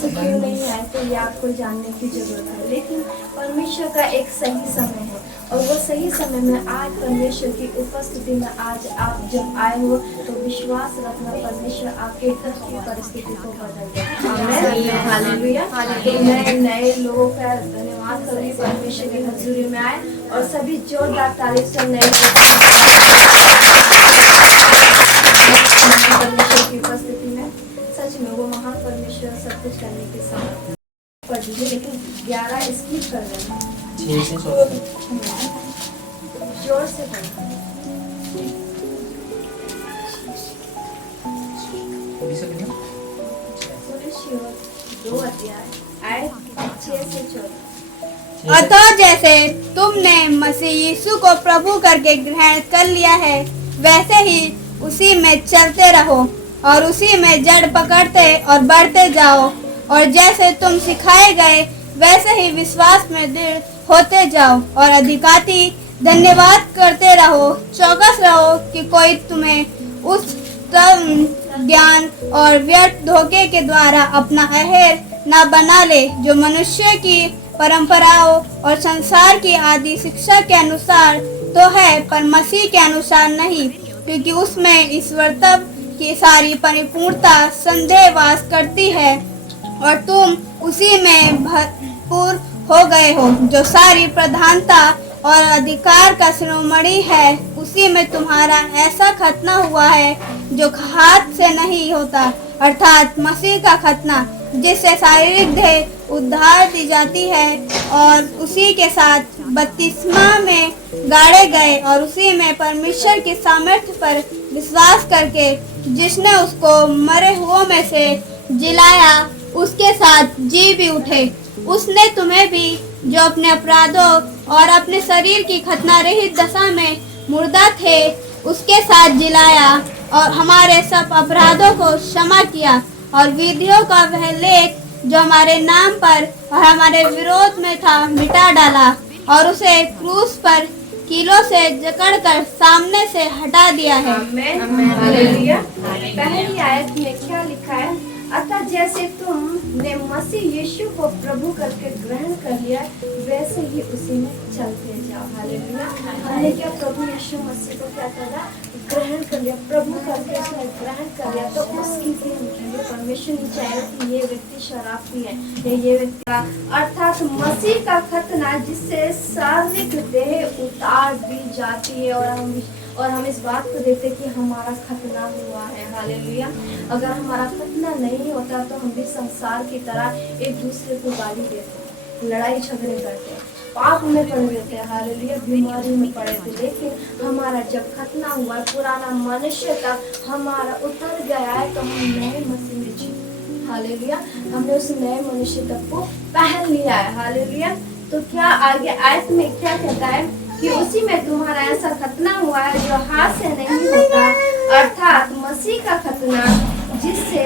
से क्यों नहीं आए तो ये आपको जानने की जरूरत है, लेकिन परमेश्वर का एक सही समय है और वो सही समय में आज परमेश्वर की उपस्थिति में आज आप जब आए हो तो विश्वास रखना, परमेश्वर आपके घर की परिस्थिति को बदल देगा। हालेलुया। तो मैं नए लोगों का धन्यवाद करूंगी परमेश्वर की हजूरी में आए और सभी जोरदार तारीफ से नए परमेश्वर की उपस्थिति में सच में वो महान परमेश्वर सब कुछ करने के साथ पढ़ दीजिए, लेकिन 11 स्किप कर देना, 6 से 14 जोर से पढ़ना। दो अध्याय आयत 6 से 14। अतः जैसे तुमने मसीह यीशु को प्रभु करके ग्रहण कर लिया है, वैसे ही उसी में चलते रहो और उसी में जड़ पकड़ते और बढ़ते जाओ, और जैसे तुम सिखाए गए वैसे ही विश्वास में दृढ़ होते जाओ, और अधिकाती धन्यवाद करते रहो। चौकस रहो कि कोई तुम्हें उस ज्ञान और व्यर्थ धोखे के द्वारा अपना अहेर न बना ले, जो मनुष्य की परंपराओं और संसार की आदि शिक्षा के अनुसार तो है, पर मसीह के अनुसार नहीं, क्योंकि उसमें ईश्वर तब की सारी परिपूर्णता संदेह वास करती है, और तुम उसी में भरपूर हो गए हो, जो सारी प्रधानता और अधिकार का शिरोमणि है। उसी में तुम्हारा ऐसा खतना हुआ है जो हाथ से नहीं होता, अर्थात मसीह का खतना, जिससे शारीरिक देह उद्धार दी जाती है, और उसी के साथ बपतिस्मा में गाड़े गए, और उसी में परमेश्वर की सामर्थ्य पर विश्वास करके जिसने उसको मरे हुओं में से जिलाया, उसके साथ जी भी उठे। उसने तुम्हें भी, जो अपने अपराधों और अपने शरीर की खतना रहित दशा में मुर्दा थे, उसके साथ जिलाया, और हमारे सब अपराधों को क्षमा किया, और विधियों का वह लेख जो हमारे नाम पर और हमारे विरोध में था मिटा डाला, और उसे क्रूस पर कीलों से जकड़कर सामने से हटा दिया है। हालेलुया। पहली आयत में क्या लिखा है? अतः जैसे तुमने मसीह यीशु को प्रभु करके ग्रहण कर लिया, वैसे ही उसी में चलते जाओ। हालेलुया। हमने क्या प्रभु यीशु मसीह को क्या करा? ग्रहण कर लिया, प्रभु करके उसने ग्रहण कर लिया, तो उसकी भी उनके परमेश्वर नहीं चाहे कि ये व्यक्ति शराब पी है या ये व्यक्ति, अर्थात मसीह का खतना जिससे शारीरिक देह उतार दी जाती है, और हम इस बात को देखते कि हमारा खतना हुआ है। हालेलुया। अगर हमारा खतना नहीं होता तो हम भी संसार की तरह एक दूसरे को गाली देते, लड़ाई झगड़े करते, पाप में पड़ गए थे। हालेलुया। बीमारी में पड़े थे, लेकिन हमारा जब खतना हुआ, पुराना मनुष्य का हमारा उतर गया है, तो हम नए मसीह में जी। हालेलुया। हमने उस नए मनुष्य तक को पहन लिया है। हालेलुया। तो क्या आगे आयत में क्या कहता है कि उसी में तुम्हारा ऐसा खतना हुआ है जो हाथ से नहीं होता, अर्थात मसीह का खतना जिससे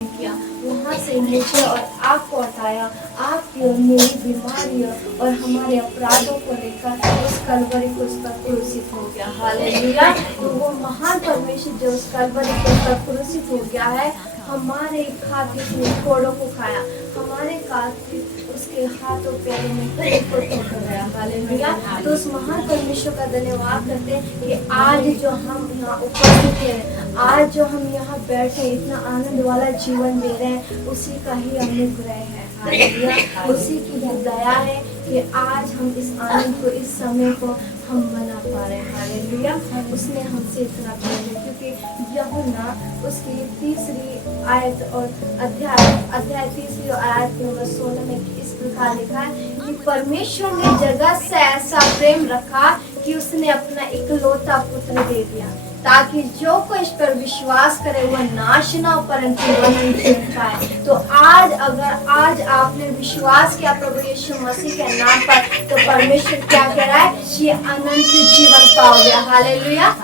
किया, वहाँ से नीचे और आपको हटाया, आपकी और मेरी बीमारी और हमारे अपराधों को लेकर उस कलवरी को उस पर क्रूसित हो गया। हालेलुया। तो वो महान परमेश्वर जो उस कलवरी को उस पर क्रूसित हो गया है, हमारे खातिर उसने फोड़ों को खाया, हमारे खातिर उसके हाथों पैरों में को तोड़ गया। हालेलुया। तो उस महान परमेश्वर का धन्यवाद करते हैं कि आज जो हम यहाँ उपस्थित हैं, आज जो हम यहाँ बैठे इतना आनंद वाला जीवन दे रहे हैं, उसी का ही अनुग्रह है। हालेलुया। उसी की दया है कि आज हम इस आनंद को, इस समय को हम बना पा रहे हैं। हालेलुया। उसने हमसे इतना किया है, क्योंकि यूहन्ना उसकी 3 आयत और अध्याय 3 आयत नंबर 16 में इस प्रकार लिखा है कि परमेश्वर ने जगत से ऐसा प्रेम रखा कि उसने अपना इकलौता पुत्र दे दिया, ताकि जो कोई इस पर विश्वास करे वह नाश न हो परंतु जीवन पाए। तो आज अगर आज आपने विश्वास किया प्रभु यीशु मसीह के नाम पर, तो परमेश्वर क्या कह रहा है कि अनंत जीवन पाओगे। हालेलुया।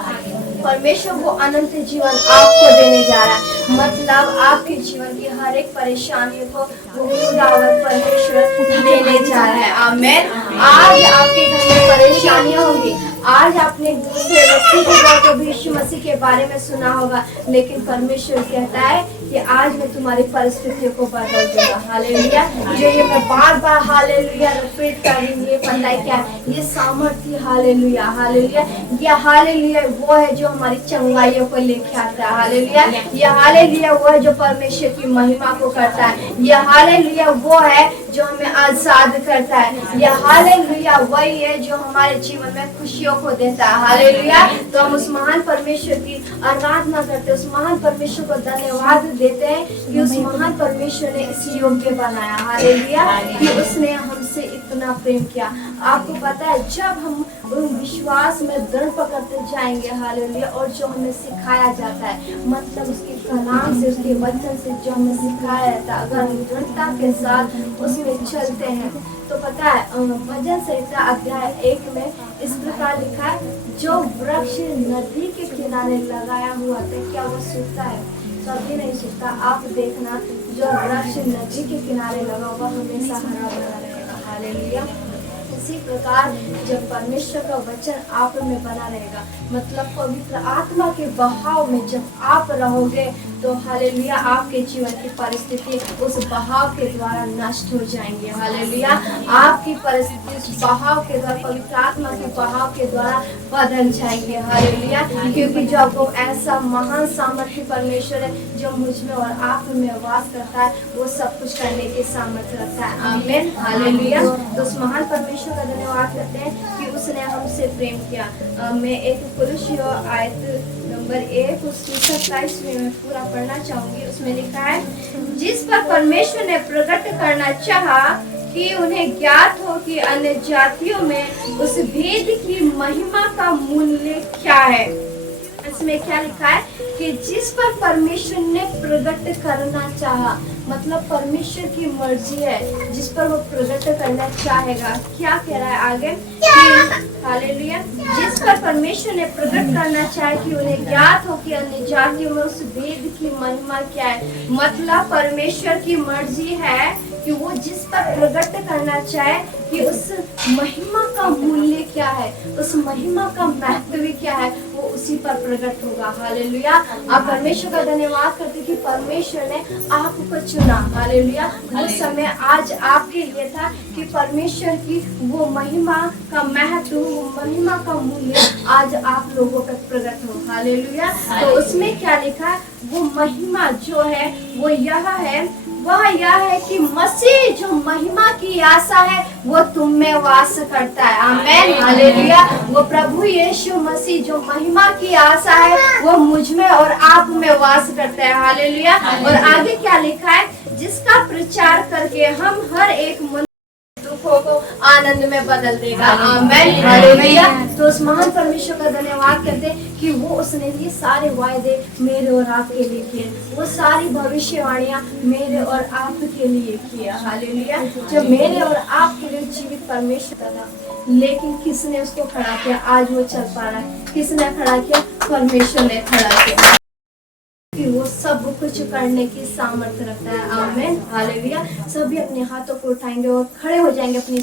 परमेश्वर वो अनंत जीवन आपको देने जा रहा है, मतलब आपके जीवन की हर एक परेशानी को वो खुदावंद परमेश्वर देने जा रहा है। आमीन। आज आपके घर में परेशानियां होंगी, आज आपने दूसरे व्यक्ति के द्वारा तो यीशु मसीह के बारे में सुना होगा, लेकिन परमेश्वर कहता है कि आज मैं तुम्हारी परिस्थितियों को बदल दूंगा। हालेलुया। जो ये मैं बार बार हालेलुया रिपीट कर रही हूँ, ये पता है क्या, ये सामर्थ्य हालेलुया हालेलुया, ये हालेलुया वो है जो हमारी चंगाइयों को लेके आता है। हालेलुया। ये हालेलुया वो है जो परमेश्वर की महिमा को करता है। ये हालेलुया वो है जो हमें आजाद करता है। ये हालेलुया वही है जो हमारे जीवन में खुशियों को देता है। हालेलुया। तो हम उस महान परमेश्वर की आराधना करते हैं, उस महान परमेश्वर को धन्यवाद देते हैं कि उस महान परमेश्वर ने इस योग्य बनाया। हालेलुया। कि उसने हमसे इतना प्रेम किया। आपको पता है जब हम उन विश्वास में दृढ़ पकड़ते जाएंगे, हालेलुया, और जो हमें सिखाया जाता है, मतलब उसके कलाम से, उसके वचन से जो हमें सिखाया जाता है, अगर हम दृढ़ता के साथ उसमें चलते हैं तो पता है भजन संहिता अध्याय 1 में इस प्रकार लिखा है, जो वृक्ष नदी के किनारे लगाया हुआ था क्या वो सूखता है? कभी नहीं सूखता। आप देखना जो वृक्ष नदी के किनारे लगा हुआ हमेशा हरा भरा रहेगा। हालेलुया। इसी प्रकार जब परमेश्वर का वचन आप में बना रहेगा, मतलब पवित्र आत्मा के बहाव में जब आप रहोगे, तो हालेलुया आपके जीवन की परिस्थिति उस बहाव के द्वारा नष्ट हो जाएंगे। हालेलुया। आपकी परिस्थिति उस बहाव के द्वारा, पवित्र आत्मा के बहाव के द्वारा बदल जाएंगे। हालेलुया। क्योंकि जब वो ऐसा महान सामर्थ्य परमेश्वर है जो मुझ में और आप में वास करता है, वो सब कुछ करने के सामर्थ्य रखता है। आमीन। हालेलुया। तो उस महान परमेश्वर का धन्यवाद करते हैं कि उसने हमसे प्रेम किया। मैं एक कुलुस्सियों आयत नंबर 1 उसकी 27 में मैं पूरा पढ़ना चाहूंगी। उसमें लिखा है, जिस पर परमेश्वर ने प्रकट करना चाहा कि उन्हें ज्ञात हो कि अन्य जातियों में उस भेद की महिमा का मूल्य क्या है। इसमें क्या लिखा है कि जिस पर परमेश्वर ने प्रकट करना चाहा, मतलब परमेश्वर की मर्जी है जिस पर वो प्रकट करना चाहेगा। क्या कह रहा है आगे कि हालेलुया, जिस पर परमेश्वर ने प्रकट करना चाहे कि उन्हें ज्ञात हो कि अन्य जातियों में उस भेद की महिमा क्या है। मतलब परमेश्वर की मर्जी है कि वो जिस पर प्रकट करना चाहे कि उस महिमा का मूल्य क्या है, उस महिमा का महत्व क्या है, वो उसी पर प्रकट होगा। हालेलुया। आप परमेश्वर का धन्यवाद करते कि परमेश्वर ने आपको चुना। हालेलुया। वो समय आज आपके लिए था कि परमेश्वर की वो महिमा का महत्व, वो महिमा का मूल्य आज आप लोगों पर प्रकट हो। हालेलुया। तो उसमें क्या लिखा है, वो महिमा जो है वो यह है, वह यह है कि मसीह जो महिमा की आशा है वो तुम में वास करता है। आमीन। हालेलुया। वो प्रभु यीशु मसीह जो महिमा की आशा है वो मुझ में और आप में वास करता है। हालेलुया। और आगे क्या लिखा है, जिसका प्रचार करके हम हर एक दुखों को आनंद में बदल देगा। आमीन। हालेलुया। तो उस महान परमेश्वर का धन्यवाद करते हैं कि वो उसने ये सारे वायदे मेरे और आपके लिए किए, वो सारी भविष्यवाणियां मेरे और आपके लिए किए। हालेलुया। जो मेरे और आपके लिए जीवित परमेश्वर था, लेकिन किसने उसको खड़ा किया? आज वो चल पा रहा है। किसने खड़ा किया? परमेश्वर ने खड़ा किया, कि वो सब कुछ करने की सामर्थ्य रखता है। आमीन। हालेलुया। सभी अपने हाथों को उठाएंगे और खड़े हो जाएंगे अपनी